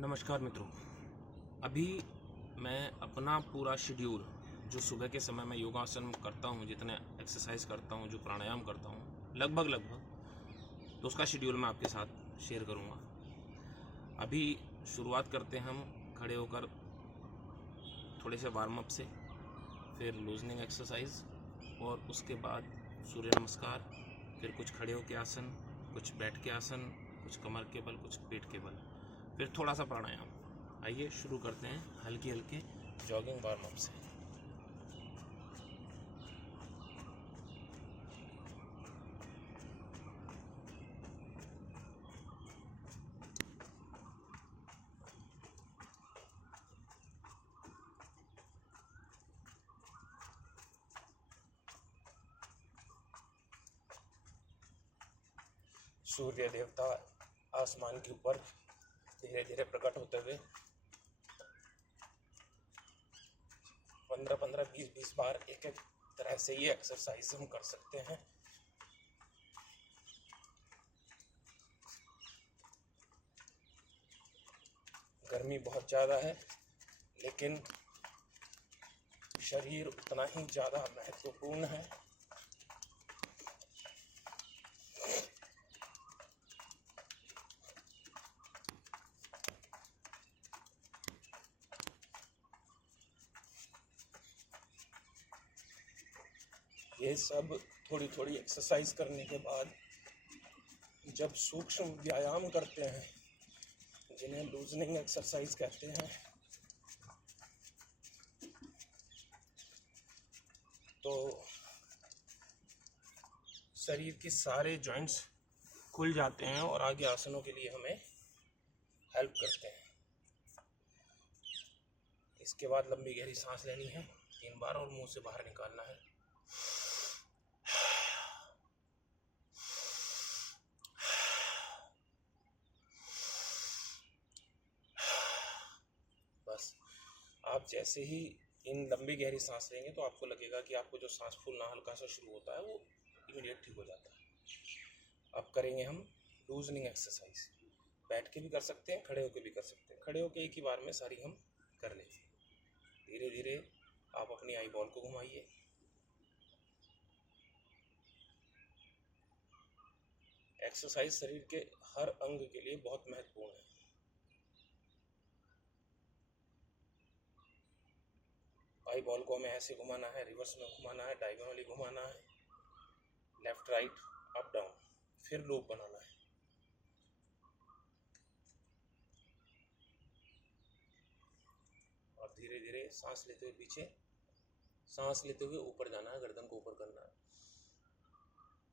नमस्कार मित्रों। अभी मैं अपना पूरा शेड्यूल जो सुबह के समय मैं योगासन करता हूँ, जितने एक्सरसाइज करता हूँ, जो प्राणायाम करता हूँ, लगभग तो उसका शेड्यूल मैं आपके साथ शेयर करूँगा। अभी शुरुआत करते हैं हम खड़े होकर थोड़े से वार्म अप से, फिर लूजनिंग एक्सरसाइज और उसके बाद सूर्य नमस्कार, फिर कुछ खड़े होकर आसन, कुछ बैठ के आसन, कुछ कमर के बल, कुछ पेट के बल, फिर थोड़ा सा प्राणायाम। आइए शुरू करते हैं हल्के हल्के जॉगिंग वार्म अप से। सूर्य देवता आसमान के ऊपर धीरे धीरे प्रकट होते हुए 15-15, 20-20 बार एक एक तरह से ये एक्सरसाइज हम कर सकते हैं। गर्मी बहुत ज़्यादा है, लेकिन शरीर उतना ही ज़्यादा महत्वपूर्ण है। ये सब थोड़ी थोड़ी एक्सरसाइज करने के बाद जब सूक्ष्म व्यायाम करते हैं, जिन्हें लूजनिंग एक्सरसाइज कहते हैं, तो शरीर के सारे जॉइंट्स खुल जाते हैं और आगे आसनों के लिए हमें हेल्प करते हैं। इसके बाद लंबी गहरी सांस लेनी है 3 बार और मुंह से बाहर निकालना है। बस आप जैसे ही इन लंबी गहरी सांस लेंगे तो आपको लगेगा कि आपको जो सांस फूलना हल्का सा शुरू होता है वो इमीडिएट ठीक हो जाता है। अब करेंगे हम लूजनिंग एक्सरसाइज। बैठ के भी कर सकते हैं, खड़े होके भी कर सकते हैं। खड़े होके एक ही बार में सारी हम कर लेंगे। धीरे धीरे आप अपनी आई बॉल को घुमाइए। एक्सरसाइज शरीर के हर अंग के लिए बहुत महत्वपूर्ण है। आई बॉल को हमें ऐसे घुमाना है, रिवर्स में घुमाना है, डायगोनली घुमाना है, लेफ्ट राइट अप डाउन, फिर लूप बनाना है। और धीरे धीरे सांस लेते हुए पीछे, सांस लेते हुए ऊपर जाना है, गर्दन को ऊपर करना है,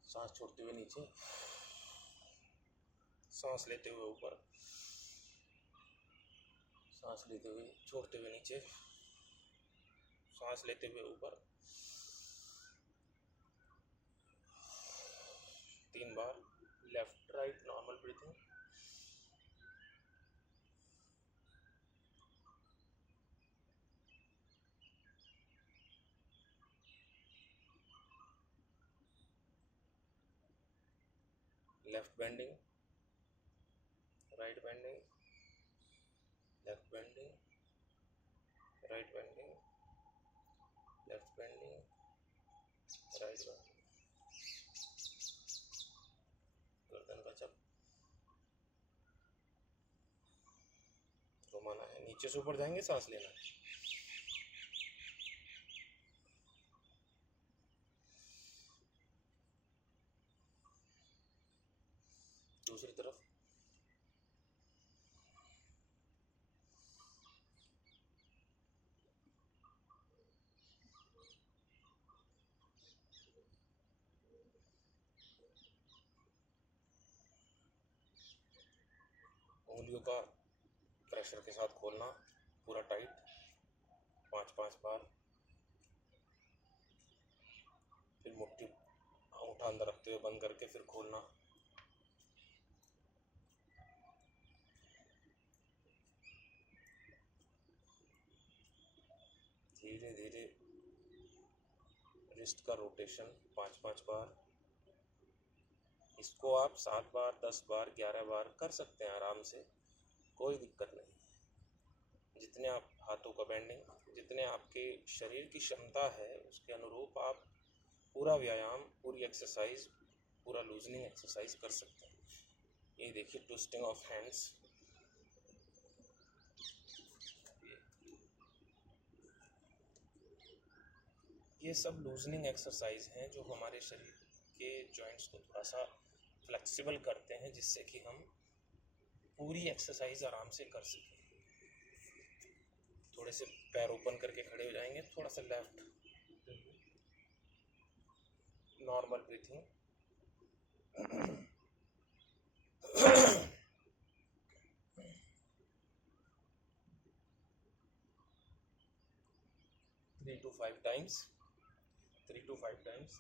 सांस छोड़ते हुए नीचे, सांस लेते हुए ऊपर, सांस लेते हुए छोड़ते हुए नीचे, सांस लेते हुए ऊपर। 3 बार left right normal breathing. Left bending, right bending, left bending, right bending, left bending, right bending. गर्दन का चप घुमाना है, नीचे से ऊपर जाएंगे, सांस लेना है। दूसरी तरफ उंगलियों का प्रेशर के साथ खोलना, पूरा टाइट, 5-5 बार। फिर मुट्ठी अंगूठा अंदर रखते हुए बंद करके फिर खोलना। धीरे धीरे रिस्ट का रोटेशन 5-5 बार। इसको आप 7 बार, 10 बार, 11 बार कर सकते हैं आराम से, कोई दिक्कत नहीं। जितने आप हाथों का बेंडिंग, जितने आपके शरीर की क्षमता है उसके अनुरूप आप पूरा व्यायाम, पूरी एक्सरसाइज, पूरा लूजनिंग एक्सरसाइज कर सकते हैं। ये देखिए ट्विस्टिंग ऑफ हैंड्स, ये सब लूजनिंग एक्सरसाइज हैं जो हमारे शरीर के जॉइंट्स को थोड़ा सा फ्लेक्सिबल करते हैं, जिससे कि हम पूरी एक्सरसाइज आराम से कर सकें। थोड़े से पैर ओपन करके खड़े हो जाएंगे, थोड़ा सा left, normal breathing. 3 to 5 times, 3 to 5 times।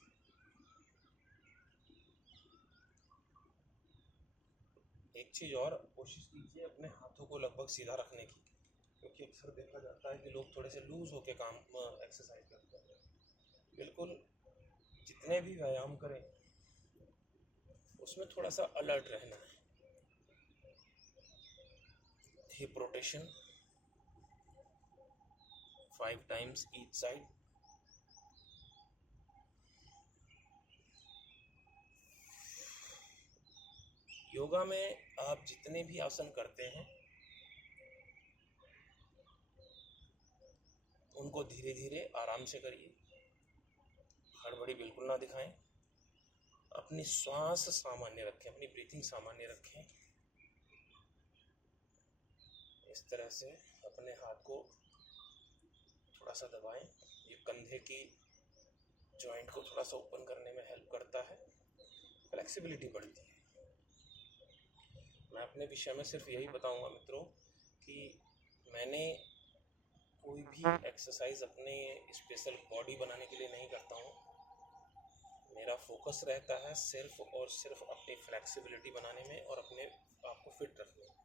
एक चीज़ और, कोशिश कीजिए अपने हाथों को लगभग सीधा रखने की, क्योंकि अक्सर देखा जाता है कि लोग थोड़े से लूज होके काम एक्सरसाइज करते हैं। बिल्कुल जितने भी व्यायाम करें उसमें थोड़ा सा अलर्ट रहना है। Hip rotation 5 times each side. Yoga में आप जितने भी आसन करते हैं उनको धीरे धीरे आराम से करिए, हड़बड़ी बिल्कुल ना दिखाएं। अपनी श्वास सामान्य रखें, अपनी ब्रीथिंग सामान्य रखें। इस तरह से अपने हाथ को थोड़ा सा दबाएं, ये कंधे की जॉइंट को थोड़ा सा ओपन करने में हेल्प करता है, फ्लेक्सिबिलिटी बढ़ती है। मैं अपने विषय में सिर्फ यही बताऊंगा मित्रों कि मैंने कोई भी एक्सरसाइज अपने स्पेशल बॉडी बनाने के लिए नहीं करता हूँ। मेरा फोकस रहता है सिर्फ और सिर्फ अपनी फ्लेक्सिबिलिटी बनाने में और अपने आप को फिट रखने में।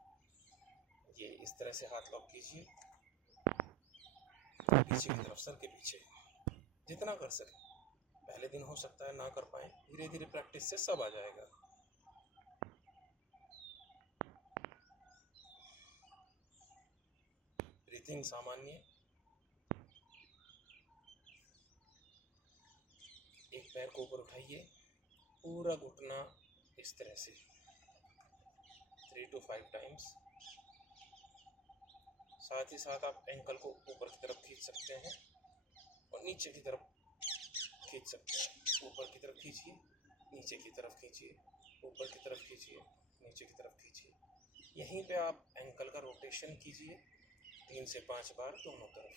ये इस तरह से हाथ लॉक कीजिए, पीछे की तरफ, सर के पीछे, जितना कर सके। पहले दिन हो सकता है ना कर पाए, धीरे धीरे प्रैक्टिस से सब आ जाएगा। ब्रीथिंग सामान्य, एक पैर को ऊपर उठाइए, पूरा घुटना इस तरह से 3 to 5 times। साथ ही साथ आप एंकल को ऊपर की तरफ खींच सकते हैं और नीचे की तरफ खींच सकते हैं। ऊपर की तरफ खींचिए, नीचे की तरफ खींचिए, ऊपर की तरफ खींचिए, नीचे की तरफ खींचिए। यहीं पे आप एंकल का रोटेशन कीजिए 3 से 5 बार दोनों तरफ।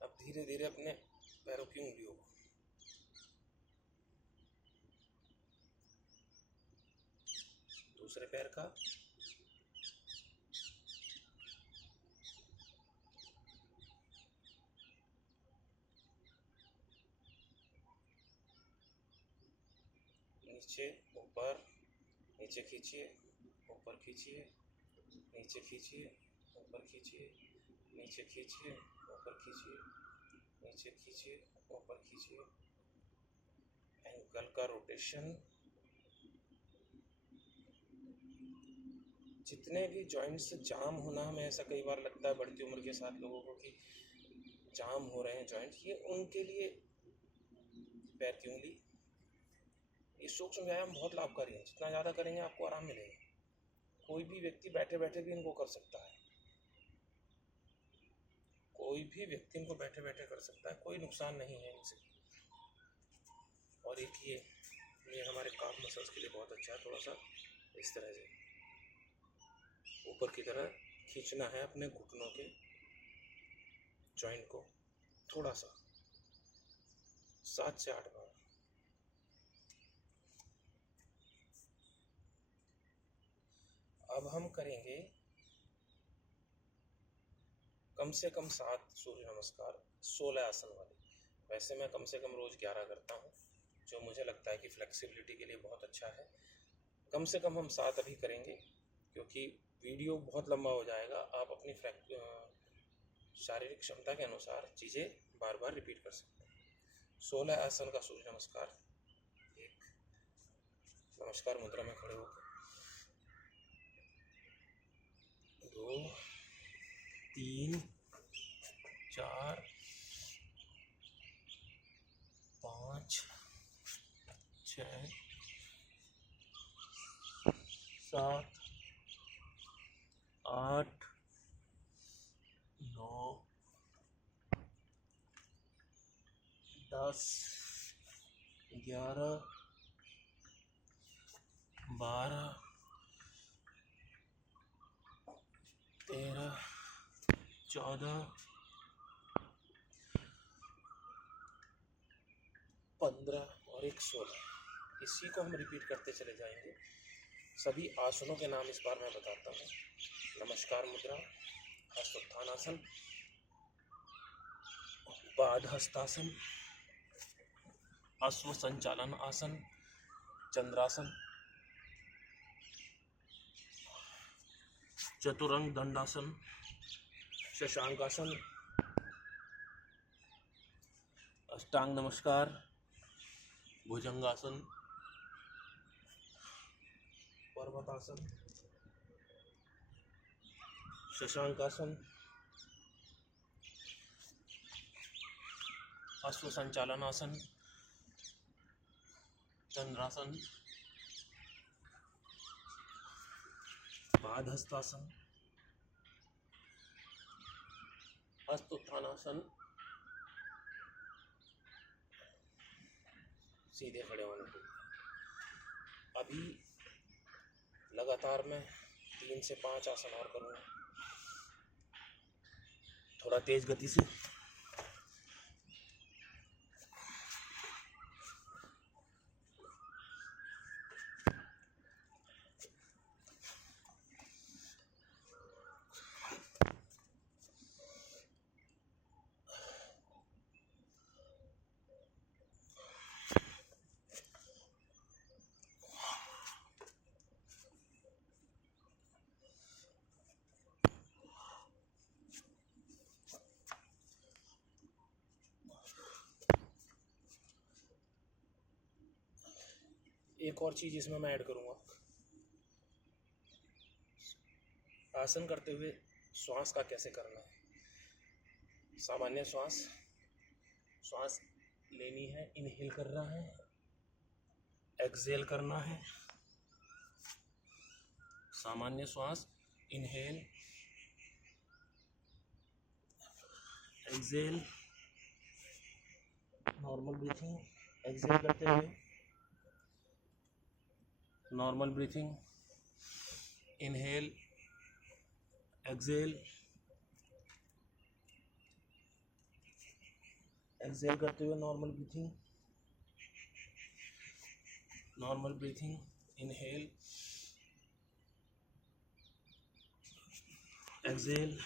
अब धीरे धीरे अपने पैरों की उंगलियों को, दूसरे पैर का, नीचे ऊपर, नीचे खींचिए, ऊपर खींचिए, नीचे खींचिए, ऊपर खींचिए, नीचे खींचिए, ऊपर खींचिए, नीचे खींचिए, ऊपर खींचिए। एंकल का रोटेशन। जितने भी जॉइंट्स जाम होना, हमें ऐसा कई बार लगता है बढ़ती उम्र के साथ लोगों को कि जाम हो रहे हैं जॉइंट्स, ये उनके लिए पैर की उंगली, ये सूक्ष्म व्यायाम बहुत लाभकारी है। जितना ज़्यादा करेंगे आपको आराम मिलेगा। कोई भी व्यक्ति बैठे बैठे भी इनको कर सकता है, कोई भी व्यक्ति इनको बैठे बैठे कर सकता है, कोई नुकसान नहीं है इनसे। और एक ये हमारे काफ मसल्स के लिए बहुत अच्छा है। थोड़ा सा इस तरह से ऊपर की तरह खींचना है अपने घुटनों के जॉइंट को, थोड़ा सा 7 से 8 बार। अब हम करेंगे कम से कम 7 सूर्य नमस्कार 16 आसन वाले। वैसे मैं कम से कम रोज 11 करता हूँ, जो मुझे लगता है कि फ्लेक्सिबिलिटी के लिए बहुत अच्छा है। कम से कम हम 7 अभी करेंगे, क्योंकि वीडियो बहुत लंबा हो जाएगा। आप अपनी शारीरिक क्षमता के अनुसार चीज़ें बार बार रिपीट कर सकते हैं। 16 आसन का सूर्य नमस्कार। एक, नमस्कार मुद्रा में खड़े होकर 2 3 4 5 6 7 8 9 10 11 12 13 14 15 और एक 16। इसी को हम रिपीट करते चले जाएंगे। सभी आसनों के नाम इस बार मैं बताता हूँ। नमस्कार मुद्रा, हस्तोत्थानासन, पाद हस्तासन, अश्व संचालन आसन, चंद्रासन, चतुरंग दंडासन, शशांकासन, अष्टांग नमस्कार, भुजंगासन, पर्वतासन, शशांकासन, अश्व संचालन आसन, चंद्रासन, पाद हस्तासन, हस्तोत्थानासन, सीधे खड़े होने को। अभी लगातार मैं 3 से 5 आसन और करूँगा, थोड़ा तेज गति से। एक और चीज़ इसमें मैं ऐड करूँगा, आसन करते हुए श्वास का कैसे करना है। सामान्य श्वास लेनी है, इनहेल करना है, एक्सहेल करना है। सामान्य श्वास, inhale, exhale, normal breathing, exhale करते हुए normal breathing, inhale, exhale, exhale करते हुए normal breathing, inhale, exhale,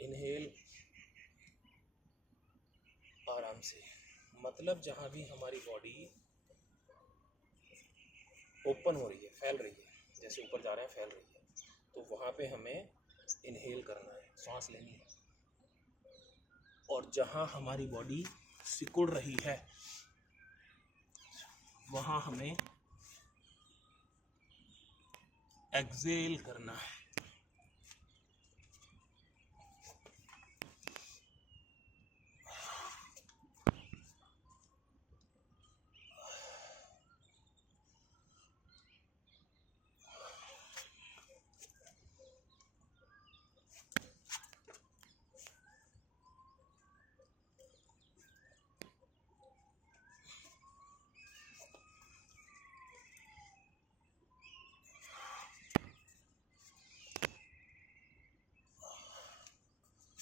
inhale, आराम से। मतलब जहाँ भी हमारी बॉडी ओपन हो रही है, फैल रही है, जैसे ऊपर जा रहे हैं फैल रही है, तो वहाँ पे हमें इनहेल करना है, सांस लेनी है। और जहाँ हमारी बॉडी सिकुड़ रही है वहाँ हमें एक्सहेल करना है।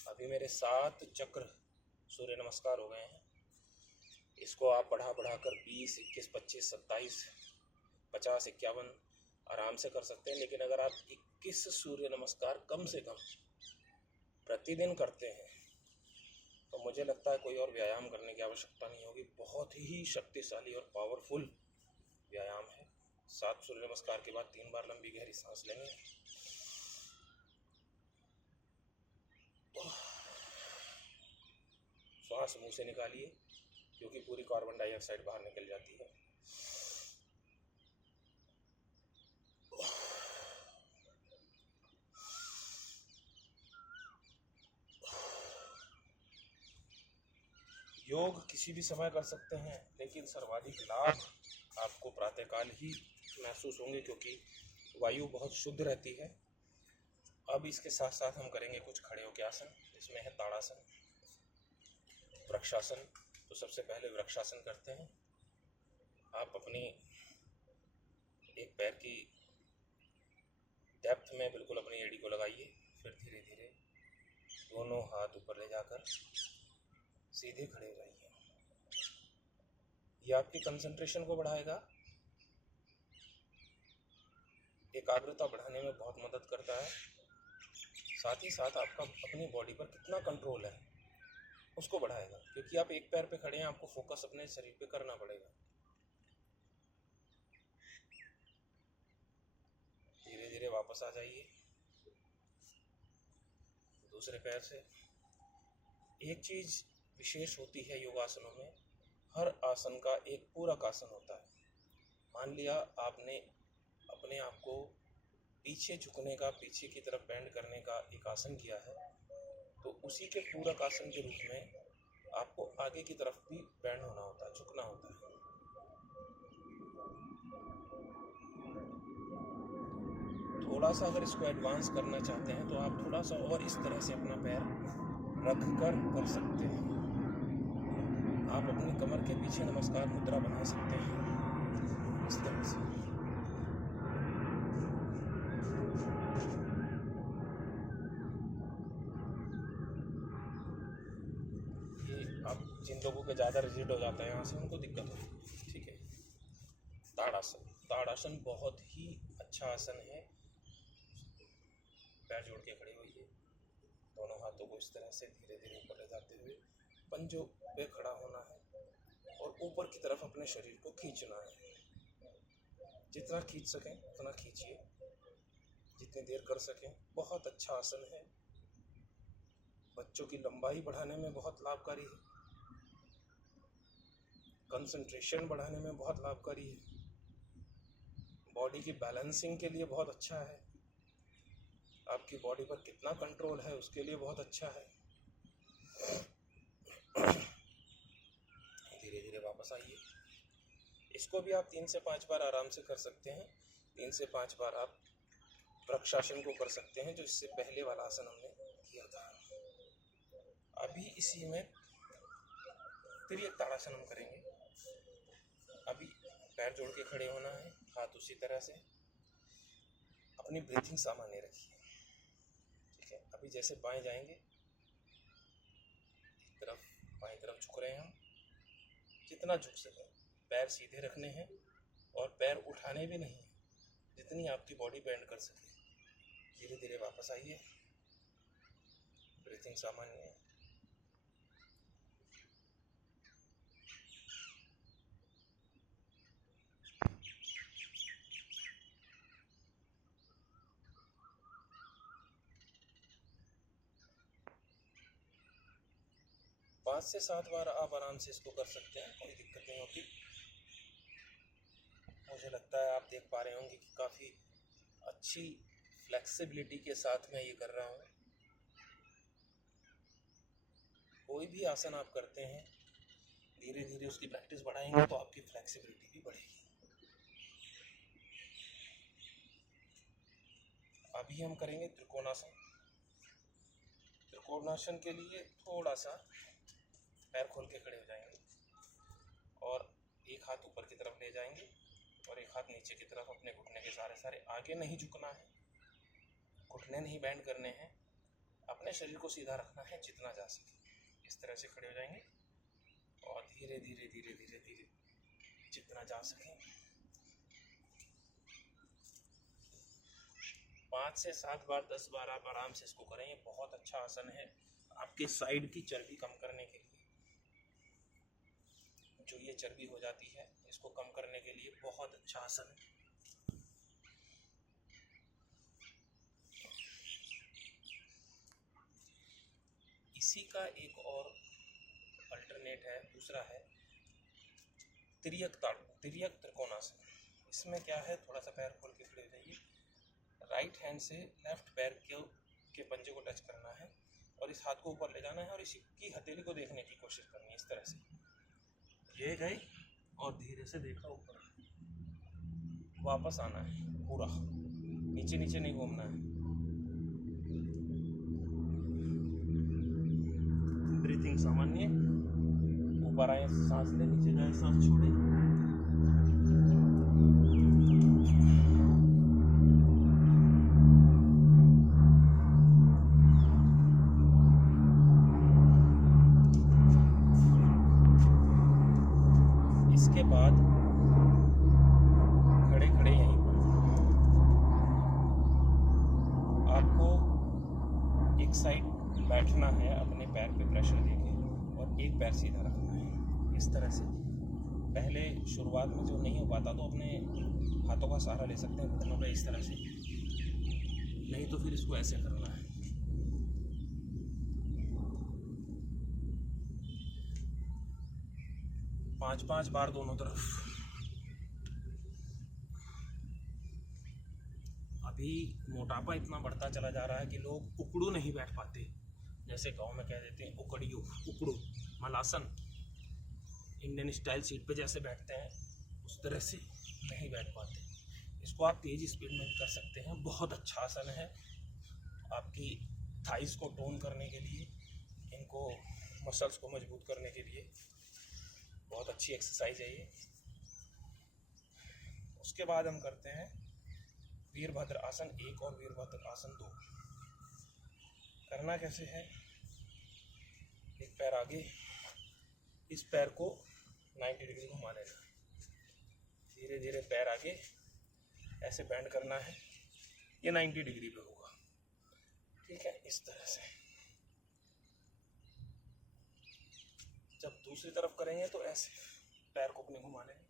अभी मेरे 7 चक्र सूर्य नमस्कार हो गए हैं। इसको आप बढ़ा कर 20, 21, 25, 27, 50, 51 आराम से कर सकते हैं। लेकिन अगर आप 21 सूर्य नमस्कार कम से कम प्रतिदिन करते हैं तो मुझे लगता है कोई और व्यायाम करने की आवश्यकता नहीं होगी। बहुत ही शक्तिशाली और पावरफुल व्यायाम है। 7 सूर्य नमस्कार के बाद 3 बार लंबी गहरी सांस लेंगे। श्वास मुंह से निकालिए क्योंकि पूरी कार्बन डाइऑक्साइड बाहर निकल जाती है। योग किसी भी समय कर सकते हैं, लेकिन सर्वाधिक लाभ आपको प्रातःकाल ही महसूस होंगे, क्योंकि वायु बहुत शुद्ध रहती है। अब इसके साथ साथ हम करेंगे कुछ खड़े होकर आसन, जिसमें है ताड़ासन, वृक्षासन। तो सबसे पहले वृक्षासन करते हैं। आप अपनी एक पैर की डेप्थ में बिल्कुल अपनी एड़ी को लगाइए, फिर धीरे धीरे दोनों हाथ ऊपर ले जाकर सीधे खड़े हो जाइए। ये आपकी कंसंट्रेशन को बढ़ाएगा, एकाग्रता बढ़ाने में बहुत मदद करता है। साथ ही साथ आपका अपनी बॉडी पर कितना कंट्रोल है उसको बढ़ाएगा, क्योंकि आप एक पैर पे खड़े हैं, आपको फोकस अपने शरीर पे करना पड़ेगा। धीरे धीरे वापस आ जाइए दूसरे पैर से। एक चीज विशेष होती है योगासनों में, हर आसन का एक पूरक आसन होता है। मान लिया आपने अपने आप को पीछे झुकने का, पीछे की तरफ बेंड करने का एक आसन किया है, तो उसी के पूरक आसन के रूप में आपको आगे की तरफ भी बेंड होना होता है, झुकना होता है। थोड़ा सा अगर इसको एडवांस करना चाहते हैं तो आप थोड़ा सा और इस तरह से अपना पैर रख कर सकते हैं। आप अपनी कमर के पीछे नमस्कार मुद्रा बना सकते हैं, इस तरह से। ये आप जिन लोगों के ज़्यादा रिजिड हो जाता है यहाँ से, उनको दिक्कत होती है, ठीक है। ताड़ासन, ताड़ासन बहुत ही अच्छा आसन है। पैर जोड़ के खड़े होइए, दोनों हाथों को इस तरह से धीरे धीरे ऊपर ले जाते हुए पंजों पे खड़ा होना है और ऊपर की तरफ अपने शरीर को खींचना है। जितना खींच सकें उतना खींचिए, जितनी देर कर सकें। बहुत अच्छा आसन है, बच्चों की लंबाई बढ़ाने में बहुत लाभकारी है, कंसंट्रेशन बढ़ाने में बहुत लाभकारी है, बॉडी की बैलेंसिंग के लिए बहुत अच्छा है, आपकी बॉडी पर कितना कंट्रोल है उसके लिए बहुत अच्छा है। धीरे धीरे वापस आइए। इसको भी आप 3 से 5 बार आराम से कर सकते हैं। 3 से 5 बार आप वृक्षासन को कर सकते हैं, जो इससे पहले वाला आसन हमने किया था। अभी इसी में तिर्यक ताड़ासन हम करेंगे। अभी पैर जोड़ के खड़े होना है, हाथ उसी तरह से, अपनी ब्रीथिंग सामान्य रखिए, ठीक है। अभी जैसे बाएं जाएंगे, एक तरफ बाएं तरफ झुक रहे हैं हम, जितना झुक सके। पैर सीधे रखने हैं और पैर उठाने भी नहीं है, जितनी आपकी बॉडी बेंड कर सके। धीरे धीरे वापस आइए, ब्रीथिंग सामान्य है। पाँच से 7 बार आप आराम से इसको कर सकते हैं, कोई दिक्कत नहीं होती। मुझे लगता है आप देख पा रहे होंगे कि काफ़ी अच्छी फ्लेक्सिबिलिटी के साथ मैं ये कर रहा हूँ। कोई भी आसन आप करते हैं, धीरे धीरे उसकी प्रैक्टिस बढ़ाएंगे तो आपकी फ्लेक्सिबिलिटी भी बढ़ेगी। अभी हम करेंगे त्रिकोणासन। त्रिकोणासन के लिए थोड़ा सा पैर खोल के खड़े हो जाएंगे और एक हाथ ऊपर की तरफ ले जाएंगे और एक हाथ नीचे की तरफ। अपने घुटने के सारे आगे नहीं झुकना है, घुटने नहीं बैंड करने हैं, अपने शरीर को सीधा रखना है जितना जा सके। इस तरह से खड़े हो जाएंगे और धीरे धीरे धीरे धीरे धीरे जितना जा सके 5 से 7 बार 10 बार आप आराम से इसको करें। ये बहुत अच्छा आसन है आपके साइड की चर्बी कम करने के लिए। जो ये चर्बी हो जाती है, इसको कम करने के लिए बहुत अच्छा आसन है। इसी का एक और अल्टरनेट है, दूसरा है तिर्यक त्रिकोणासन। इसमें क्या है, थोड़ा सा पैर खोल के खड़े हो जाइए, राइट हैंड से लेफ्ट पैर के पंजे को टच करना है और इस हाथ को ऊपर ले जाना है और इसी की हथेली को देखने की कोशिश करनी है, इस तरह से। ये गए और धीरे से देखा ऊपर, वापस आना है पूरा, नीचे नीचे नहीं घूमना है। ब्रीथिंग सामान्य, ऊपर आए सांस ले, नीचे जाए सांस छोड़े। इसके बाद खड़े खड़े यहीं पर आपको एक साइड बैठना है, अपने पैर पे प्रेशर देके, और एक पैर सीधा रखना है इस तरह से। पहले शुरुआत में जो नहीं हो पाता तो अपने हाथों का सहारा ले सकते हैं घुटनों पे इस तरह से, नहीं तो फिर इसको ऐसे करना है। पांच पांच बार दोनों तरफ। अभी मोटापा इतना बढ़ता चला जा रहा है कि लोग उकड़ू नहीं बैठ पाते, जैसे गांव में कह देते हैं उकड़ियो, उकड़ू मलासन, इंडियन स्टाइल सीट पे जैसे बैठते हैं उस तरह से नहीं बैठ पाते। इसको आप तेज स्पीड में कर सकते हैं। बहुत अच्छा आसन है आपकी थाइस को टोन करने के लिए, इनको मसल्स को मजबूत करने के लिए बहुत अच्छी एक्सरसाइज है ये। उसके बाद हम करते हैं वीरभद्र आसन 1 और वीरभद्र आसन 2। करना कैसे है, एक पैर आगे, इस पैर को 90 डिग्री घुमा लेना, धीरे धीरे पैर आगे ऐसे बैंड करना है, ये 90 डिग्री पे होगा, ठीक है, इस तरह से। जब दूसरी तरफ करेंगे तो ऐसे पैर को अपने घुमा लेंगे।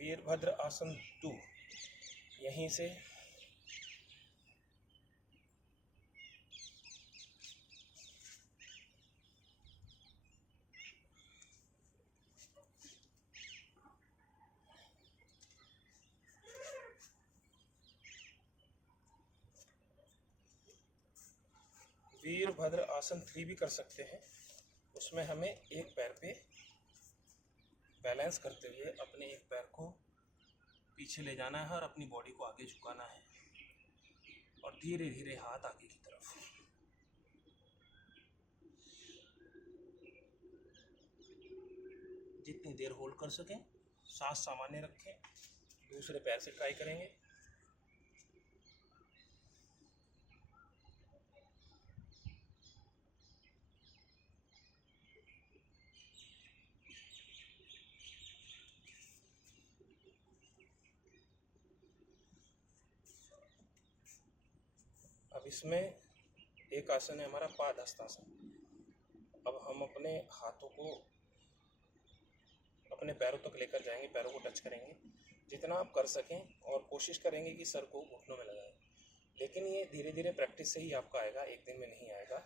वीरभद्र आसन 2, यहीं से वीरभद्र आसन 3 भी कर सकते हैं। उसमें हमें एक पैर पे बैलेंस करते हुए अपने एक पैर को पीछे ले जाना है और अपनी बॉडी को आगे झुकाना है, और धीरे धीरे हाथ आगे की तरफ। जितनी देर होल्ड कर सकें, सांस सामान्य रखें। दूसरे पैर से ट्राई करेंगे। अब इसमें एक आसन है हमारा पादहस्तासन। अब हम अपने हाथों को अपने पैरों तक लेकर जाएंगे, पैरों को टच करेंगे जितना आप कर सकें, और कोशिश करेंगे कि सर को घुटनों में लगाएं। लेकिन ये धीरे धीरे प्रैक्टिस से ही आपका आएगा, एक दिन में नहीं आएगा।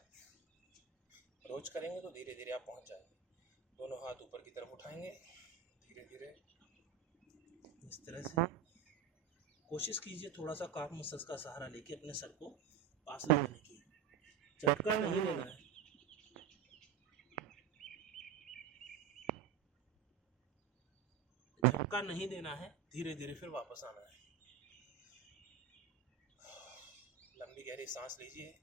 रोज करेंगे तो धीरे धीरे आप पहुंच जाएंगे। दोनों हाथ ऊपर की तरफ उठाएंगे, धीरे धीरे इस तरह से। कोशिश कीजिए थोड़ा सा काफ मसल्स का सहारा लेके अपने सर को पास लगाने की, झटका नहीं लेना है। झटका नहीं देना है, धीरे धीरे फिर वापस आना है। लंबी गहरी सांस लीजिए।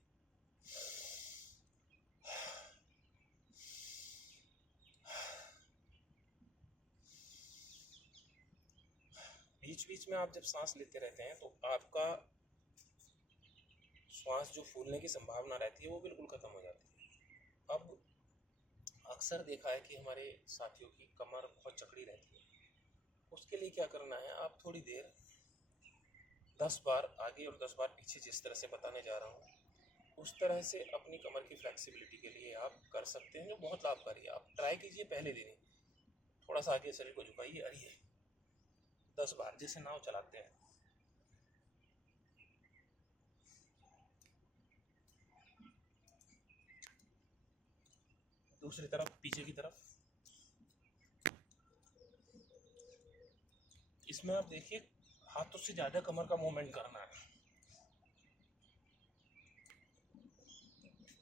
बीच बीच में आप जब सांस लेते रहते हैं तो आपका श्वास जो फूलने की संभावना रहती है वो बिल्कुल खत्म हो जाती है। अब अक्सर देखा है कि हमारे साथियों की कमर बहुत चकड़ी रहती है। उसके लिए क्या करना है, आप थोड़ी देर 10 बार आगे और 10 बार पीछे, जिस तरह से बताने जा रहा हूँ उस तरह से अपनी कमर की फ्लेक्सिबिलिटी के लिए आप कर सकते हैं, जो बहुत लाभकारी है। आप ट्राई कीजिए पहले दिन ही, थोड़ा सा आगे शरीर को झुकाइए, अड़िए 10 बार, जैसे नाव चलाते हैं। दूसरी तरफ, पीछे की तरफ इसमें आप देखिए हाथों से ज़्यादा कमर का मूवमेंट करना है।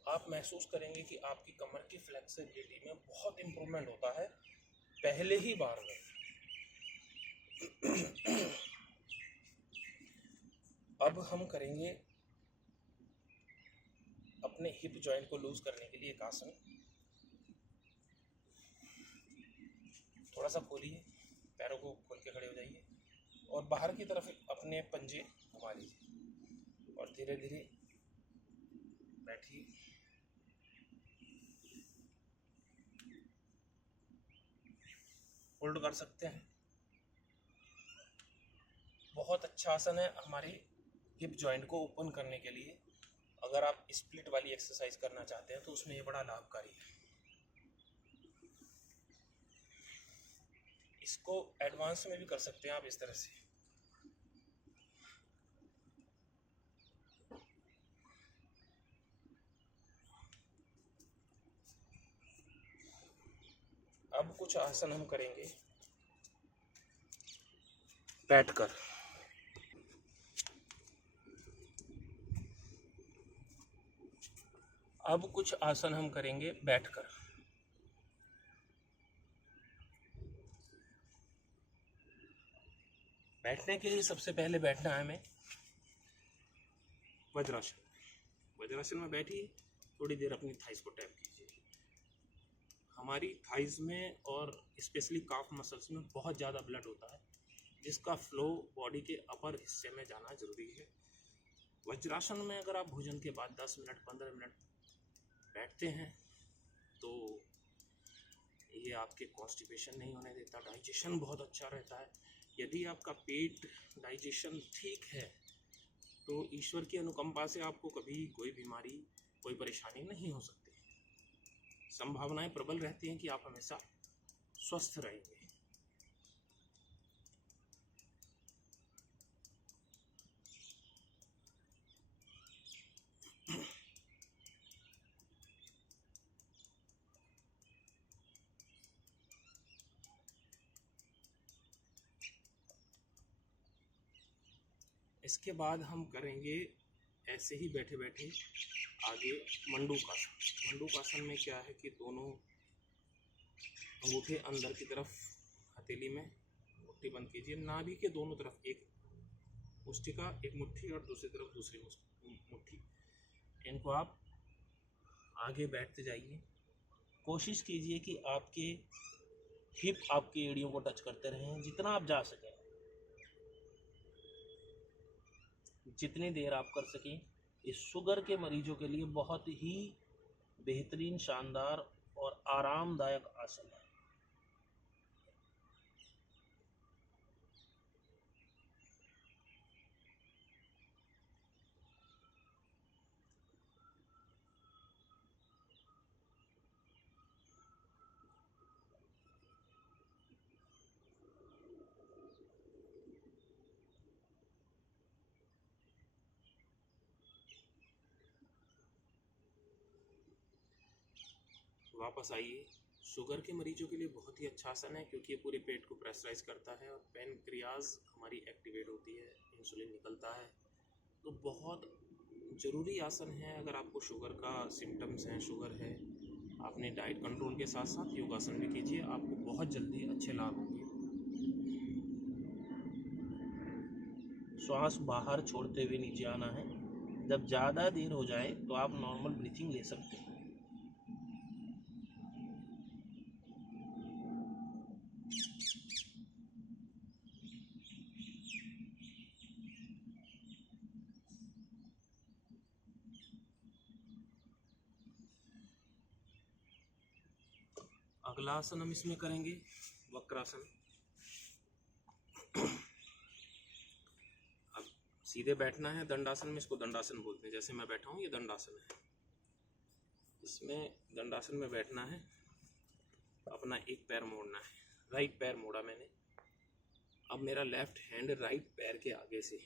आप महसूस करेंगे कि आपकी कमर की फ्लेक्सिबिलिटी में बहुत इम्प्रूवमेंट होता है पहले ही बार में। अब हम करेंगे अपने हिप जॉइंट को लूज करने के लिए एक आसन। थोड़ा सा खोलिए, पैरों को खोल के खड़े हो जाइए और बाहर की तरफ अपने पंजे घुमा लीजिए और धीरे धीरे बैठिए। होल्ड कर सकते हैं। बहुत अच्छा आसन है हमारे हिप जॉइंट को ओपन करने के लिए। अगर आप स्प्लिट वाली एक्सरसाइज करना चाहते हैं तो उसमें ये बड़ा लाभकारी है। इसको एडवांस में भी कर सकते हैं आप इस तरह से। अब कुछ आसन हम करेंगे बैठकर। अब कुछ आसन हम करेंगे बैठकर। बैठने के लिए सबसे पहले बैठना है हमें वज्रासन। वज्रासन में बैठिए, थोड़ी देर अपनी थाइस को टैप कीजिए। हमारी थाइस में और स्पेशली काफ मसल्स में बहुत ज़्यादा ब्लड होता है, जिसका फ्लो बॉडी के अपर हिस्से में जाना जरूरी है। वज्रासन में अगर आप भोजन के बाद 10 मिनट 15 मिनट बैठते हैं तो ये आपके कॉन्स्टिपेशन नहीं होने देता, डाइजेशन बहुत अच्छा रहता है। यदि आपका पेट डाइजेशन ठीक है तो ईश्वर की अनुकंपा से आपको कभी कोई बीमारी, कोई परेशानी नहीं हो सकती। संभावनाएं प्रबल रहती हैं कि आप हमेशा स्वस्थ रहेंगे। इसके बाद हम करेंगे ऐसे ही बैठे बैठे आगे मंडूकासन। मंडूकासन में क्या है कि दोनों अंगूठे अंदर की तरफ हथेली में मुट्ठी बंद कीजिए। नाभि के दोनों तरफ एक मुष्टिका, एक मुट्ठी और दूसरी तरफ दूसरी मुट्ठी। इनको आप आगे बैठते जाइए। कोशिश कीजिए कि आपके हिप आपकी एड़ियों को टच करते रहें जितना आप जा सकें, जितनी देर आप कर सकें। इस शुगर के मरीजों के लिए बहुत ही बेहतरीन, शानदार और आरामदायक आसन है। वापस आइए। शुगर के मरीजों के लिए बहुत ही अच्छा आसन है क्योंकि ये पूरे पेट को प्रेशराइज करता है और पैनक्रियाज हमारी एक्टिवेट होती है, इंसुलिन निकलता है। तो बहुत ज़रूरी आसन है। अगर आपको शुगर का सिम्टम्स हैं, शुगर है, आपने डाइट कंट्रोल के साथ साथ योगासन भी कीजिए, आपको बहुत जल्दी अच्छे लाभ होंगे। श्वास बाहर छोड़ते हुए नीचे आना है। जब ज़्यादा देर हो जाए तो आप नॉर्मल ब्रीथिंग ले सकते हैं। अगला आसन हम इसमें करेंगे वक्रासन। अब सीधे बैठना है दंडासन में, इसको दंडासन बोलते हैं। जैसे मैं बैठा हूँ, ये दंडासन है। इसमें दंडासन में बैठना है, अपना एक पैर मोड़ना है। राइट पैर मोड़ा मैंने। अब मेरा लेफ्ट हैंड राइट पैर के आगे से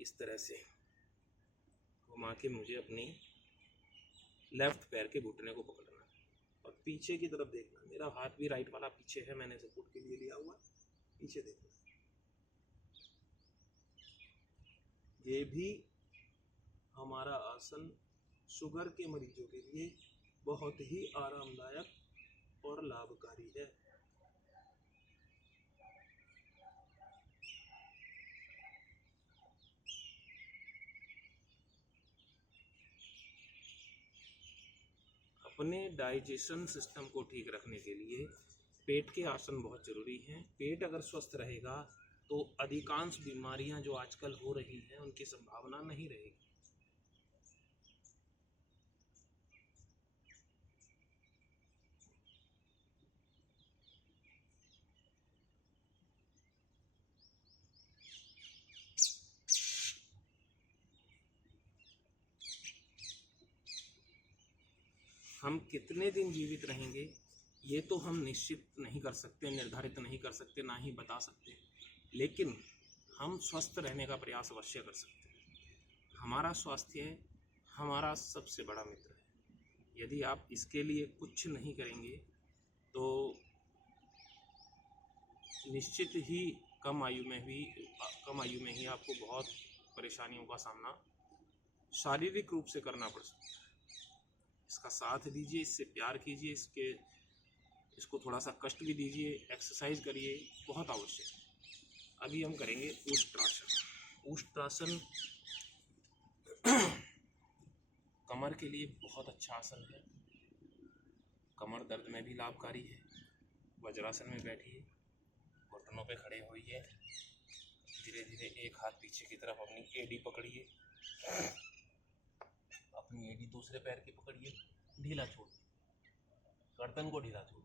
इस तरह से घुमा के मुझे अपनी लेफ्ट पैर के घुटने को पकड़ना है और पीछे की तरफ देखना। मेरा हाथ भी राइट वाला पीछे है, मैंने सपोर्ट के लिए लिया हुआ। पीछे देखना। ये भी हमारा आसन शुगर के मरीजों के लिए बहुत ही आरामदायक और लाभकारी है। अपने डाइजेशन सिस्टम को ठीक रखने के लिए पेट के आसन बहुत ज़रूरी हैं। पेट अगर स्वस्थ रहेगा तो अधिकांश बीमारियां जो आजकल हो रही हैं उनकी संभावना नहीं रहेगी। हम कितने दिन जीवित रहेंगे ये तो हम निश्चित नहीं कर सकते, निर्धारित नहीं कर सकते, ना ही बता सकते, लेकिन हम स्वस्थ रहने का प्रयास अवश्य कर सकते हैं। हमारा स्वास्थ्य हमारा सबसे बड़ा मित्र है। यदि आप इसके लिए कुछ नहीं करेंगे तो निश्चित ही कम आयु में ही आपको बहुत परेशानियों का सामना शारीरिक रूप से करना पड़ सकता है। इसका साथ दीजिए, इससे प्यार कीजिए, इसको थोड़ा सा कष्ट भी दीजिए, एक्सरसाइज करिए, बहुत आवश्यक है। अभी हम करेंगे उष्ट्रासन। उष्ट्रासन कमर के लिए बहुत अच्छा आसन है, कमर दर्द में भी लाभकारी है। वज्रासन में बैठिए, घुटनों पे खड़े होइए, धीरे धीरे एक हाथ पीछे की तरफ अपनी एड़ी पकड़िए, अपनी एड़ी दूसरे पैर की पकड़िए, ढीला छोड़, गर्दन को ढीला छोड़।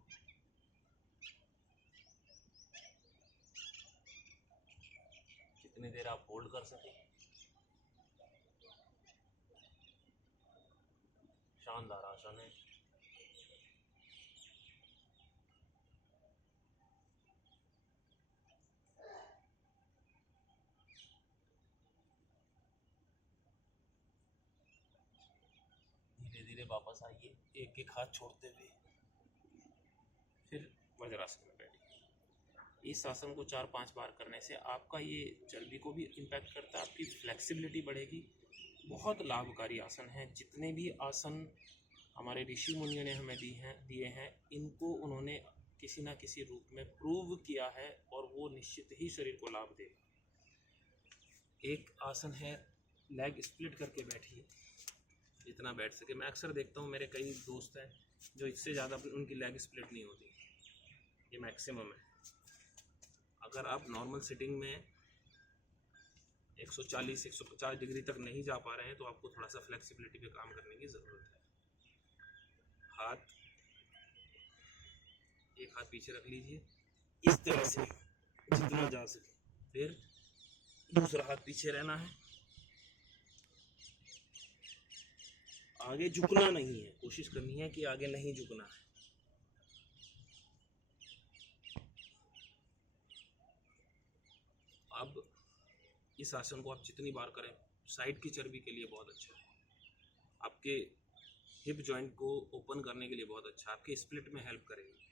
जितनी देर आप होल्ड कर सकें। शानदार आसन है। धीरे धीरे वापस आइए, एक एक हाथ छोड़ते हुए, फिर वज्रासन में बैठिए। इस आसन को 4-5 बार करने से आपका ये चर्बी को भी इम्पैक्ट करता है, आपकी फ्लेक्सिबिलिटी बढ़ेगी। बहुत लाभकारी आसन है। जितने भी आसन हमारे ऋषि मुनियों ने हमें दिए हैं, इनको उन्होंने किसी ना किसी रूप में प्रूव किया है और वो निश्चित ही शरीर को लाभ देगा। एक आसन है लेग स्प्लिट करके बैठिए, जितना बैठ सके। मैं अक्सर देखता हूँ, मेरे कई दोस्त हैं जो इससे ज़्यादा उनकी लेग स्प्लिट नहीं होती, ये मैक्सिमम है। अगर आप नॉर्मल सिटिंग में 140-150 डिग्री तक नहीं जा पा रहे हैं तो आपको थोड़ा सा फ्लेक्सिबिलिटी पे काम करने की ज़रूरत है। एक हाथ पीछे रख लीजिए, इस तरह से जितना जा सके, फिर दूसरा हाथ पीछे रहना है। आगे झुकना नहीं है, कोशिश करनी है कि आगे नहीं झुकना है। अब इस आसन को आप जितनी बार करें, साइड की चर्बी के लिए बहुत अच्छा है, आपके हिप जॉइंट को ओपन करने के लिए बहुत अच्छा, आपके स्प्लिट में हेल्प करेगी।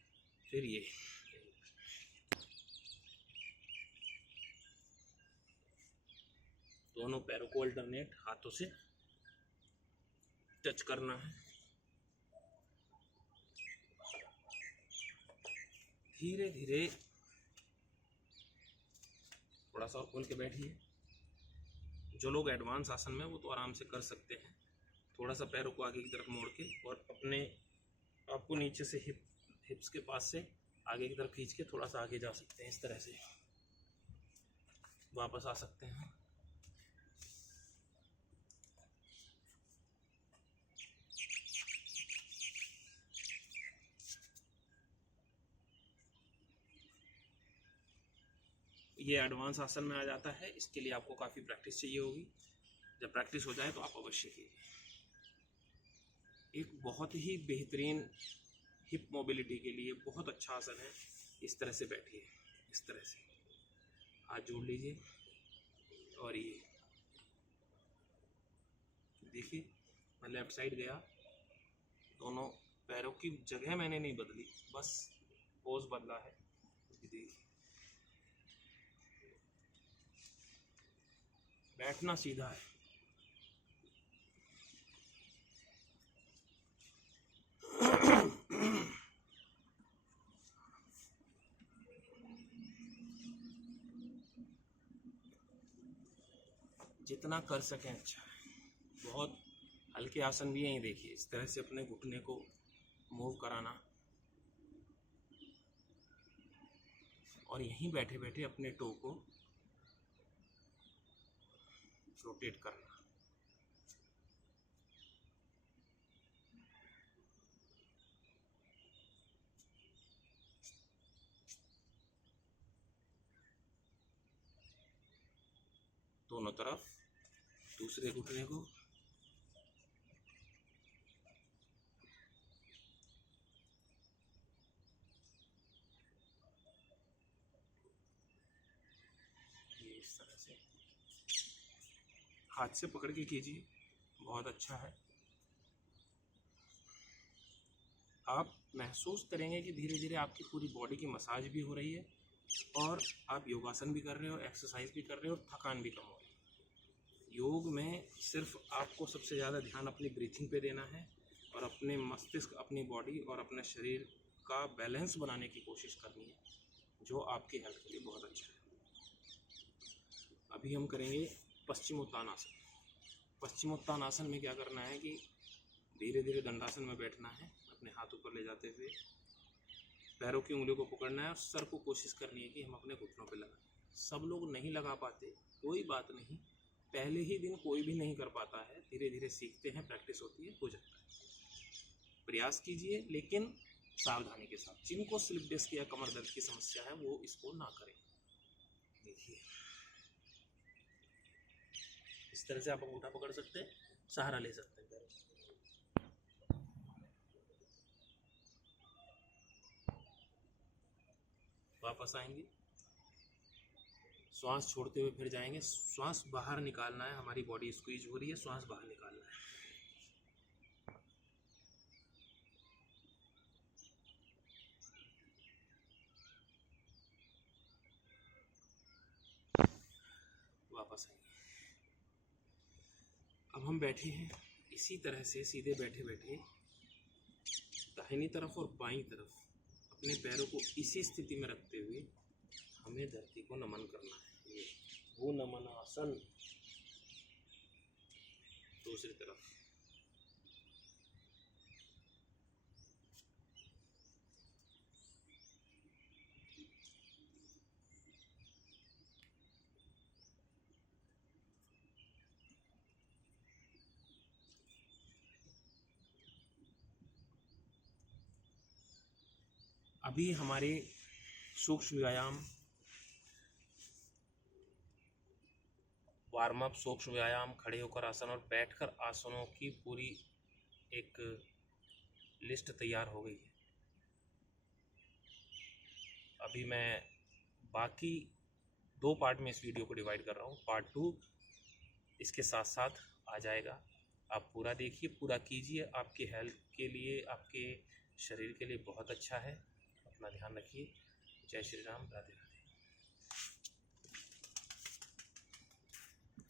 फिर ये दोनों पैरों को अल्टरनेट हाथों से टच करना है। धीरे धीरे थोड़ा सा और खोल के बैठिए। जो लोग एडवांस आसन में वो तो आराम से कर सकते हैं। थोड़ा सा पैरों को आगे की तरफ मोड़ के और अपने आपको नीचे से हिप्स के पास से आगे की तरफ खींच के थोड़ा सा आगे जा सकते हैं। इस तरह से वापस आ सकते हैं। ये एडवांस आसन में आ जाता है, इसके लिए आपको काफ़ी प्रैक्टिस चाहिए होगी। जब प्रैक्टिस हो जाए तो आप अवश्य कीजिए। एक बहुत ही बेहतरीन हिप मोबिलिटी के लिए बहुत अच्छा आसन है। इस तरह से बैठिए, इस तरह से हाथ जोड़ लीजिए और ये देखिए, मैं लेफ्ट साइड गया, दोनों पैरों की जगह मैंने नहीं बदली, बस पोज बदला है। देखिए बैठना सीधा है। जितना कर सकें अच्छा है। बहुत हल्के आसन भी यहीं देखिए, इस तरह से अपने घुटने को मूव कराना और यहीं बैठे बैठे अपने टो को रोटेट करना। दोनों तरफ दूसरे घुटने को ये इस तरह से हाथ से पकड़ के कीजिए, बहुत अच्छा है। आप महसूस करेंगे कि धीरे धीरे आपकी पूरी बॉडी की मसाज भी हो रही है और आप योगासन भी कर रहे हो, एक्सरसाइज भी कर रहे हो और थकान भी कम हो रही है। योग में सिर्फ आपको सबसे ज़्यादा ध्यान अपनी ब्रीथिंग पे देना है और अपने मस्तिष्क, अपनी बॉडी और अपने शरीर का बैलेंस बनाने की कोशिश करनी है, जो आपकी हेल्थ के लिए बहुत अच्छा है। अभी हम करेंगे पश्चिमोत्तानासन। पश्चिमोत्तानासन में क्या करना है कि धीरे धीरे दंडासन में बैठना है, अपने हाथ ऊपर ले जाते हुए पैरों की उंगलियों को पकड़ना है और सर को कोशिश करनी है कि हम अपने घुटनों पे लगाएं। सब लोग नहीं लगा पाते, कोई बात नहीं, पहले ही दिन कोई भी नहीं कर पाता है, धीरे धीरे सीखते हैं, प्रैक्टिस होती है, हो जाता है। प्रयास कीजिए लेकिन सावधानी के साथ। जिनको स्लिप डिस्क या कमर दर्द की समस्या है वो इसको ना करें। देखिए इस तरह से आप अंगूठा पकड़ सकते हैं, सहारा ले सकते हैं पैरों से। वापस आएंगे, श्वास छोड़ते हुए फिर जाएंगे। श्वास बाहर निकालना है, हमारी बॉडी स्क्वीज हो रही है, श्वास बाहर निकालना है। वापस आएंगे। अब हम बैठे हैं इसी तरह से सीधे बैठे बैठे दाहिनी तरफ और बाईं तरफ अपने पैरों को इसी स्थिति में रखते हुए हमें धरती को नमन करना है। ये वो नमन आसन। दूसरी तरफ अभी हमारे सूक्ष्म व्यायाम, वार्म अप, सूक्ष्म व्यायाम, खड़े होकर आसन और बैठकर आसनों की पूरी एक लिस्ट तैयार हो गई है। अभी मैं बाकी 2 पार्ट में इस वीडियो को डिवाइड कर रहा हूँ। पार्ट 2 इसके साथ साथ आ जाएगा। आप पूरा देखिए, पूरा कीजिए, आपकी हेल्थ के लिए, आपके शरीर के लिए बहुत अच्छा है। अपना ध्यान रखिए। जय श्री राम, राधे राधे।